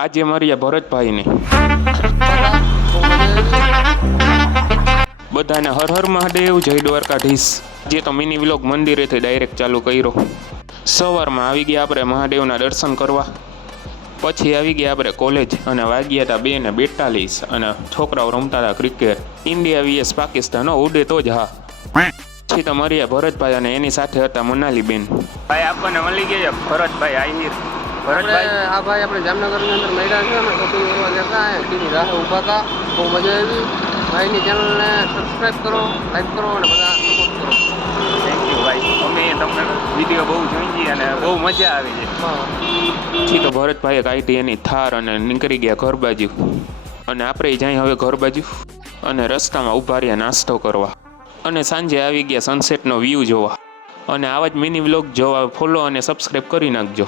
આજે મારી ભરતભાઈને બધાને હર હર મહાદેવ, જય દ્વારકાધીશ। જે તો મિની વ્લોગ મંદિરેથી ડાયરેક્ટ ચાલુ કર્યો। સવારમાં આવી ગયા આપણે મહાદેવના દર્શન કરવા, પછી આવી ગયા આપણે કોલેજ અને વાગ્યા હતા 2:42 અને છોકરાઓ રમતા હતા ક્રિકેટ। ઇન્ડિયા vs પાકિસ્તાન, ઉડે તો જ હા। પછી તો મારી ભરતભાઈ અને એની સાથે હતા મનાલીબેન। ભાઈ આપણને મળી ગયા ભરતભાઈ આહિર। ભરતભાઈ આ ભાઈ આપણે જામનગરની અંદર મળ્યા છે, અમે શોપિંગ કરવા જતા ટીની રાહ ઊભા હતા, બહુ મજા આવી। ભાઈની ચેનલને સબસ્ક્રાઈબ કરો, લાઈક કરો અને બધા સપોર્ટ કરો। થેન્ક યુ ભાઈ, અમે તમને વિડીયો બહુ જોઈ અને બહુ મજા આવી છે। પછી તો ભરતભાઈએ કાઢી એની થાર અને નીકળી ગયા ઘર બાજુ, અને આપણે જઈએ હવે ઘર બાજુ અને રસ્તામાં ઊભા રહ્યા નાસ્તો કરવા, અને સાંજે આવી ગયા સનસેટનો વ્યૂ જોવા। અને આવા જ મિની વ્લોગ જોવા ફોલો અને સબસ્ક્રાઈબ કરી નાખજો।